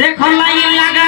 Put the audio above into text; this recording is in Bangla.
দেখো লাইন লাগা